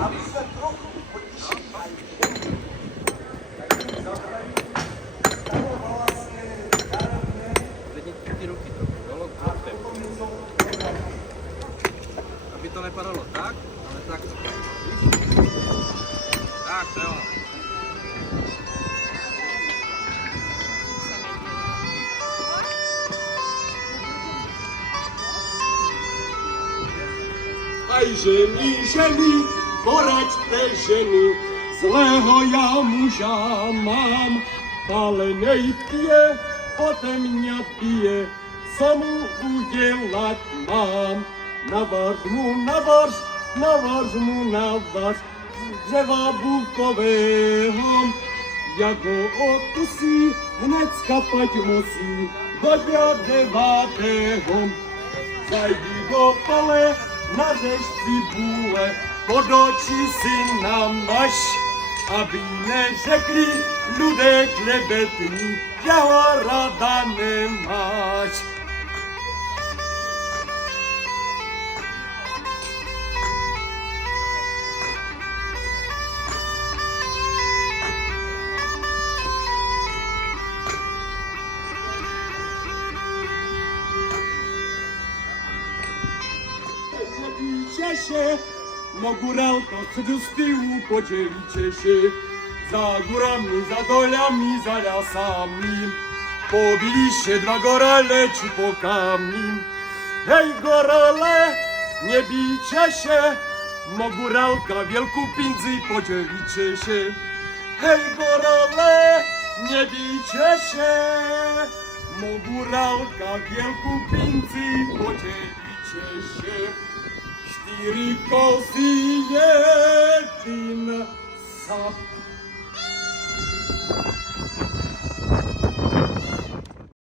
aby se trochu počítali. Starovala se darabně Zvedni ty ruky trochu, dolo, a potom jsou aby to nepadalo tak, ale tak. Tak, to jo. Aj ženy, poraďte ženy, zlého já muža mám, ale nejpije, potem mě pije, co mu udělat mám. Navař mu, dřeva bukového, jak ho odkusí, hned skapat musí, do 9. Zajdi do pole, nařeš cibule, pod oči si namaž, aby neřekli ľudé klebetní, že ho rada nemáš. Češe, no guralko, co do z tyłu podzieli Češi. Za górami, za doľami, za lasami, pobili się 2 gorale čupokami. Hej gorale, nie bijcie się, no góralka wielku pinzy podzielicie się. Hej gorale, nie bijcie się, no góralka wielku pinzy podzielicie się. 4 kozy, 1 sap.